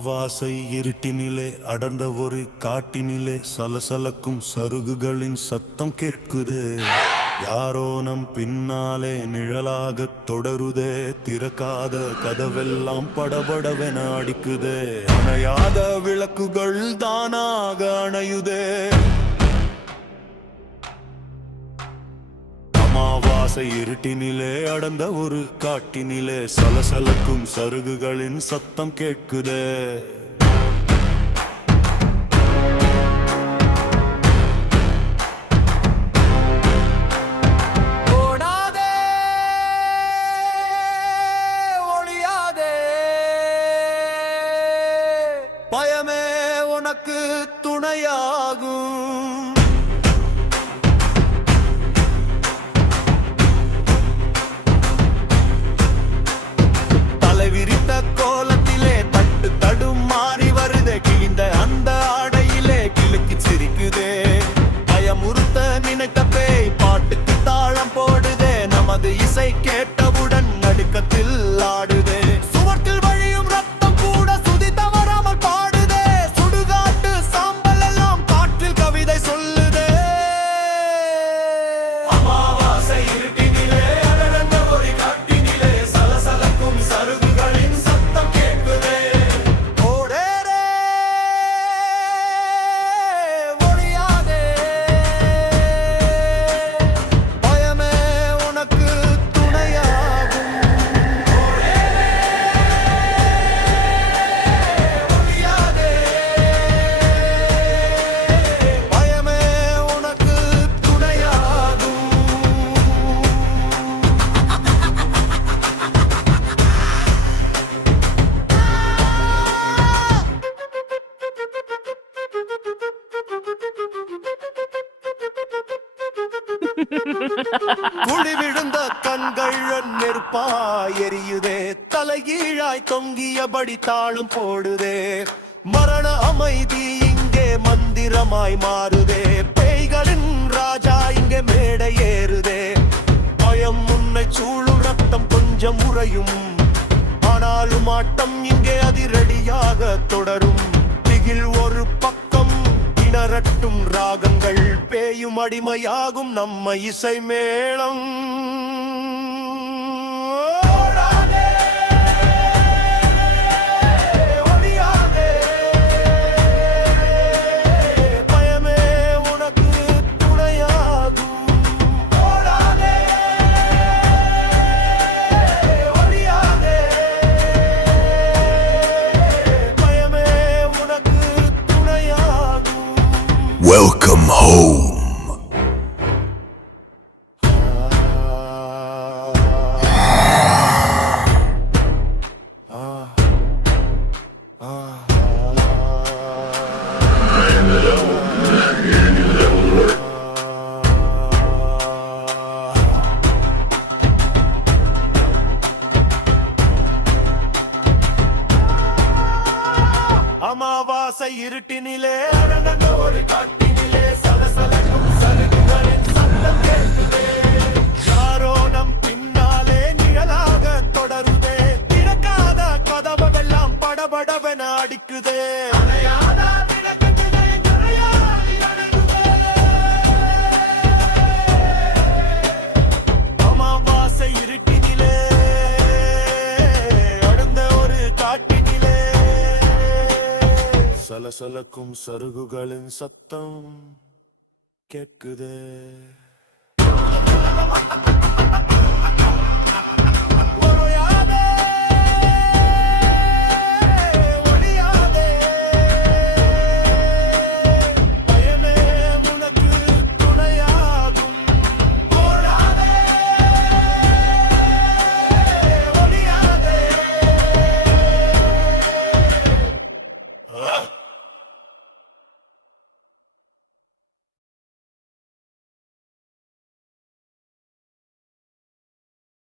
அமாவாசை இருட்டினிலே அடர்ந்த ஒரு காட்டினிலே சலசலக்கும் சருகுகளின் சத்தம் கேட்குதே. யாரோ நம் பின்னாலே நிழலாக தொடருதே. திறக்காத கதவெல்லாம் படபடவென அடிக்குதே. அணையாத விளக்குகள் தானாக அணையுதே. அமாவாசை இருட்டினிலே அடர்ந்த ஒரு காட்டினிலே சலசலக்கும் சருகுகளின் சத்தம் கேட்குதே. ஓடாதே ஒளியாதே, பயமே உனக்கு துணையாகும். விரித்த கோலத்திலே தட்டு தடும் மாறி வருதே. கிழிந்த அந்த ஆடையிலே கிழக்கு சிரிக்குதே. பயமுறுத்த நினைத்த பேய் பாட்டுக்கு தாளம் போடுதே. நமது இசை கேட்டவுடன் நடுக்கத்தில் ஆடுதே. சுவர்த்தில் வழியும் ரத்தம் கூட சுதி தவறாமல் பாடுதே. சுடுகாட்டு சாம்பல் எல்லாம் காற்றில் கவிதை சொல்லுதே. அமாவாசை இருட்டினிலே அடர்ந்த ஒரு காட்டினிலே சலசலக்கும் சருகு குழி விழுந்த கண்கள் நெருப்பாய் எரியுதே. தலைகீழாய் தொங்கியபடி தாளம் போடுதே. மரண அமைதி இங்கே மந்திரமாய் மாறுதே. பேய்களின் ராஜா இங்கே மேடை ஏறுதே. பயம் உன்னை சூழும் ரத்தம் கொஞ்சம் உறையும். ஆனாலும் ஆட்டம் இங்கே அதிரடியாக தொடரும். திகில் ஒரு பக்கம், இணரட்டும் ராகங்கள். பேயும் அடிமையாகும் நம்ம இசை மேளம். Welcome home. அமாவாசை இருட்டினிலே அடர்ந்த ஒரு காட்டினிலே சலசலக்கும் சருகுகளின் சத்தம் கேட்குதே. யாரோ நம் பின்னாலே நிழலாக தொடருதே. திறக்காத கதவெல்லாம் படபடவென அடிக்குதே. அணையாத விளக்குகளை நிறையாய் அணைக்குதே. அமாவாசை இருட்டினிலே அடர்ந்த ஒரு காட்டினிலே சலசலக்கும் சருகுகளின் சத்தம் கேட்குதே.